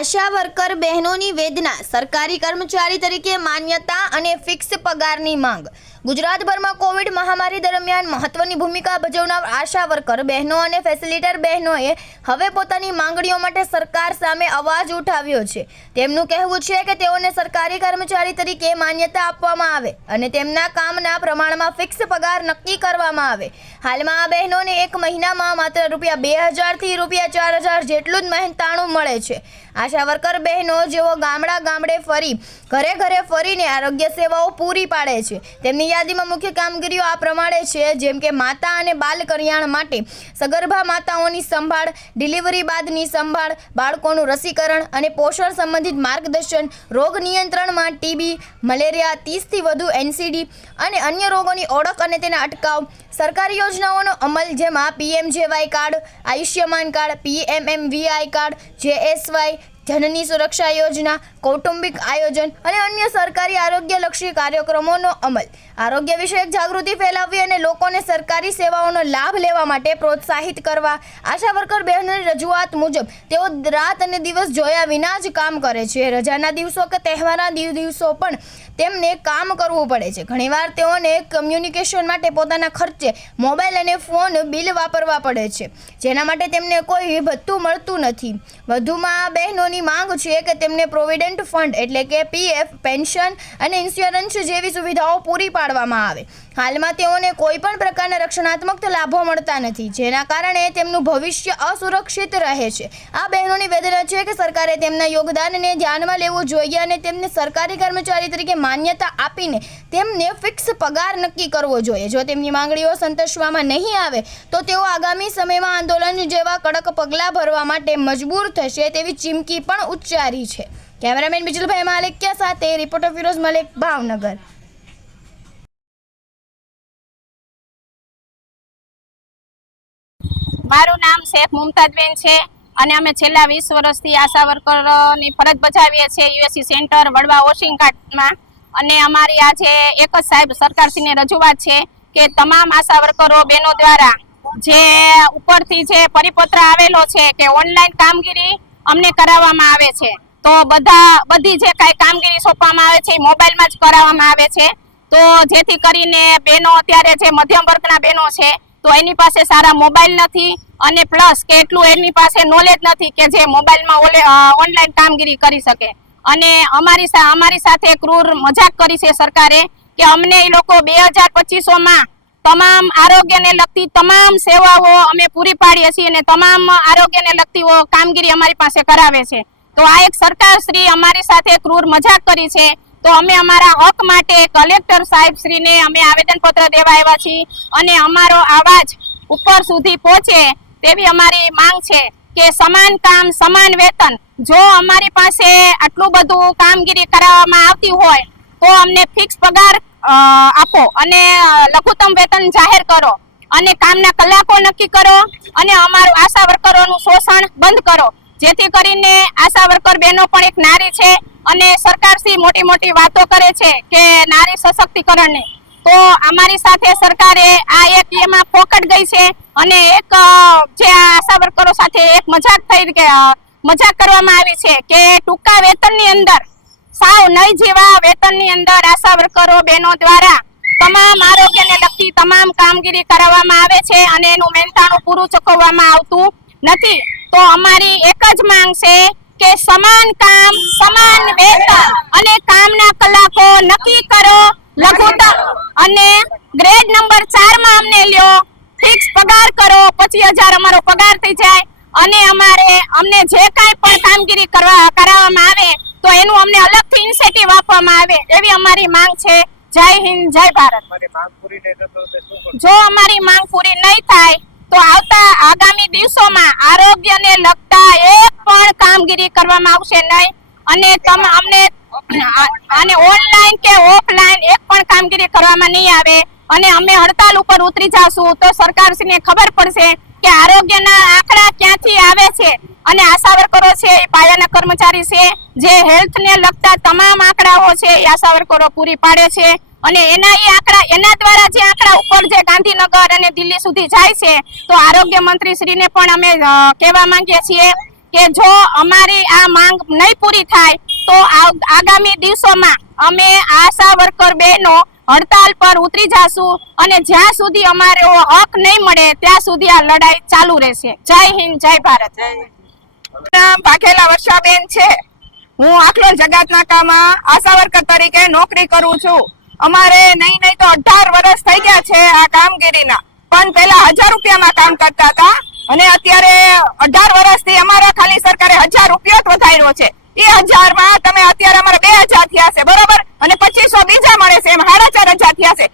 આશા worker બહેનોની વેદના. સરકારી કર્મચારી તરીકે માન્યતા અને ફિક્સ પગારની માંગ. ગુજરાતભરમાં કોવિડ મહામારી દરમિયાન મહત્વની ભૂમિકા ભજવનાર આશા વર્કર બહેનો અને ફેસિલિટર બહેનોએ હવે પોતાની માંગણીઓ માટે સરકાર સામે અવાજ ઉઠાવ્યો છે. તેમનું કહેવું છે કે તેઓને સરકારી કર્મચારી તરીકે માન્યતા આપવામાં આવે અને તેમના કામના પ્રમાણમાં ફિક્સ પગાર નક્કી કરવામાં આવે. હાલમાં આ બહેનોને એક મહિનામાં માત્ર રૂપિયા બે હજારથી રૂપિયા ચાર હજાર જેટલું જ મહેનતાણું મળે છે. આશા વર્કર બહેનો જેઓ ગામડા ગામડે ફરી, ઘરે ઘરે ફરીને આરોગ્ય સેવાઓ પૂરી પાડે છે. તેમની યાદીમાં મુખ્ય કામગીરીઓ આ પ્રમાણે છે, જેમ કે માતા અને બાલ કલ્યાણ માટે સગર્ભા માતાઓની સંભાળ, ડિલિવરી બાદની સંભાળ, બાળકોનું રસીકરણ અને પોષણ સંબંધિત માર્ગદર્શન, રોગ નિયંત્રણમાં ટીબી, મલેરિયા ત્રીસથી વધુ એનસીડી અને અન્ય રોગોની ઓળખ અને તેના અટકાવ, સરકારી યોજનાઓનો અમલ જેમાં PMJAY card, Ayushman card, PMMVI card, JSY Janani Suraksha Yojana કૌટુંબિક આયોજન અને અન્ય સરકારી આરોગ્યલક્ષી કાર્યક્રમોનો અમલ. આરોગ્ય વિષયક જાગૃતિ ફેલાવવી અને લોકોને સરકારી સેવાઓનો લાભ લેવા માટે પ્રોત્સાહિત કરવા આશા વર્કર બહેનોની રજૂઆત મુજબ, તેઓ રાત અને દિવસ જોયા વિના જ કામ કરે છે. રજાના દિવસો કે તહેવારના દિવ- દિવસો પણ તેમને કામ કરવું પડે છે. ઘણીવાર તેઓને કમ્યુનિકેશન માટે પોતાના ખર્ચે મોબાઈલ અને ફોન બિલ વાપરવા પડે છે, જેના માટે તેમને કોઈ ભથ્થું મળતું નથી. વધુમાં બહેનોની માંગ છે કે તેમને પ્રોવિડન્ટ ફંડ એટલે કે પીએફ પેન્શન અને ઇન્સ્યોરન્સ જેવી સુવિધાઓ પૂરી પાડવામાં આવે. હાલમાં તેઓને કોઈ પણ પ્રકારના રક્ષણાત્મક લાભો મળતા નથી, જેના કારણે તેમનું ભવિષ્ય અસુરક્ષિત રહે છે. આ બહેનોની વેદના છે કે સરકારે તેમના યોગદાનને ધ્યાનમાં લેવું જોઈએ અને તેમને સરકારી કર્મચારી તરીકે માન્યતા આપીને તેમને ફિક્સ પગાર નક્કી કરવો જોઈએ. જો તેમની માંગણીઓ સંતોષવામાં નહીં આવે, તો તેઓ આગામી સમયમાં આંદોલન જેવા કડક પગલાં ભરવા માટે મજબૂર થશે તેવી ચીમકી પણ ઉચ્ચારી છે. કેમેરામેન બિજલભાઈ માલિકિયા સાથે રિપોર્ટર ફિરોઝ મલિક ભાવનગર મારું નામ શેખ મુમતાજબેન છે અને અમે છેલ્લા વીસ વર્ષથી આશા વર્કરની ફરજ બજાવીએ છીએ યુએસસી સેન્ટર વડવા વોશિંગ કાર્ટમાં. અને અમારી આજે એક જ સાહેબ સરકારશ્રીને રજૂઆત છે કે તમામ આશા વર્કરો બહેનો દ્વારા જે ઉપરથી જે પરિપત્ર આવેલો છે કે ઓનલાઈન કામગીરી અમને કરાવવામાં આવે છે. તો બધા, બધી જે કાંઈ કામગીરી સોંપવામાં આવે છે, એ મોબાઈલમાં જ કરાવવામાં આવે છે. તો જેથી કરીને બહેનો અત્યારે જે મધ્યમ વર્ગના બહેનો છે, તો એની પાસે સારા મોબાઈલ નથી અને પ્લસ કે એટલું એની પાસે નોલેજ નથી કે જે મોબાઈલમાં ઓનલાઈન કામગીરી કરી શકે. અને અમારી અમારી સાથે ક્રૂર મજાક કરી છે સરકારે કે અમને એ લોકો બે હજાર પચીસોમાં તમામ આરોગ્યને લગતી તમામ સેવાઓ અમે પૂરી પાડીએ છીએ અને તમામ આરોગ્યને લગતી કામગીરી અમારી પાસે કરાવે છે. તો આ એક સરકાર શ્રી અમારી સાથે ક્રૂર મજાક કરી છે. તો અમે અમારા હક માટે કલેક્ટર સાહેબ શ્રીને અમે આવેદનપત્ર દેવા આવ્યા છીએ અને અમારો અવાજ ઉપર સુધી પહોંચે તેવી અમારી માંગ છે કે સમાન કામ, સમાન વેતન જો અમારી પાસે આટલું બધું કામગીરી કરાવવામાં આવતી હોય તો અમને ફિક્સ પગાર આપો અને લઘુત્તમ વેતન જાહેર કરો અને કામના કલાકો નક્કી કરો અને અમારું આશા વર્કરોનું શોષણ બંધ કરો. જેથી કરીને આશા વર્કર બહેનો પણ એક નારી છે અને સરકારશ્રી મોટી મોટી વાતો કરે છે કે નારી સશક્તિકરણની. તો અમારી સાથે સરકારે આ એક એમાં ફોકટ ગઈ છે અને એક જે આશા વર્કરો સાથે એક મજાક થઈ કે મજાક કરવામાં આવી છે કે ટૂંકા વેતનની અંદર, સાવ નહીં જેવા વેતનની અંદર આશા વર્કરો બહેનો દ્વારા તમામ આરોગ્યને લગતી તમામ કામગીરી કરાવવામાં આવે છે અને એનું મહેનતાણું પૂરું ચૂકવવામાં આવતું નથી. તો અમારી એક જ માંગ છે કે સમાન કામ સમાન વેતન અને કામના કલાકો નક્કી કરો લઘુત્તમ. અને ગ્રેડ નંબર 4 માં અમને લ્યો ફિક્સ પગાર કરો પચીસ હજાર અમારો પગાર થઈ જાય. અને અમારે અમને જે કાંઈ પણ કામગીરી કરવા કરાવવામાં આવે તો એનું અમને અલગથી ઇન્સેટિવ આપવામાં આવે. એવી અમારી માંગ છે. જય હિન્દ જય ભારત? જો અમારી માંગ પૂરી નહીં થાય તો આવતા આગામી દિવસોમાં આરોગ્યને લગતા એક પણ કામગીરી કરવામાં આવશે નહીં. અને તમે અમને, અને ઓનલાઈન કે ઓફલાઈન એક પણ કામગીરી કરવામાં નહીં આવે. અને અમે હડતાલ ઉપર ઉતરી જશું તો સરકારશ્રીને ખબર પડશે કે આરોગ્યના આંકડા ક્યાંથી આવે છે. અને આશા વર્કરો છે, એ પાયાના કર્મચારી છે, જે હેલ્થને લગતા તમામ આંકડાઓ છે, એ આશા વર્કરો પૂરી પાડે છે. અને એના એ આંકડા એના દ્વારા જે આંકડા ઉપર જે ગાંધીનગર અને દિલ્હી સુધી જાય છે તો આરોગ્ય મંત્રી શ્રીને પણ અમે કહેવા માંગીએ છીએ કે જો અમારી આ માંગ નહીં પૂરી થાય તો આગામી દિવસોમાં અમે આશા વર્કર બહેનો હડતાલ પર ઉતરી જાશું અને જ્યાં સુધી અમારે હક નહીં મળે ત્યાં સુધી આ લડાઈ ચાલુ રહેશે. જય હિન્દ જય ભારત. નામ વાઘેલા વર્ષાબેન છે. હું આખલોલ જગાતનાકામાં આશા વર્કર તરીકે નોકરી કરું છું. અમારે નહીં નહીં તો અઢાર વર્ષ થઈ ગયા છે આ કામગીરીના. પણ પેલા હજાર રૂપિયામાં કામ કરતા હતા અને અત્યારે અઢાર વર્ષથી અમારા ખાલી સરકારે હજાર રૂપિયા જ વધાર્યો છે. એ હજારમાં તમે અત્યારે અમારે બે હજાર થયા છે, બરોબર? અને પચીસો બીજા મળે છે, એમ સાડા ચાર હજાર થયા છે.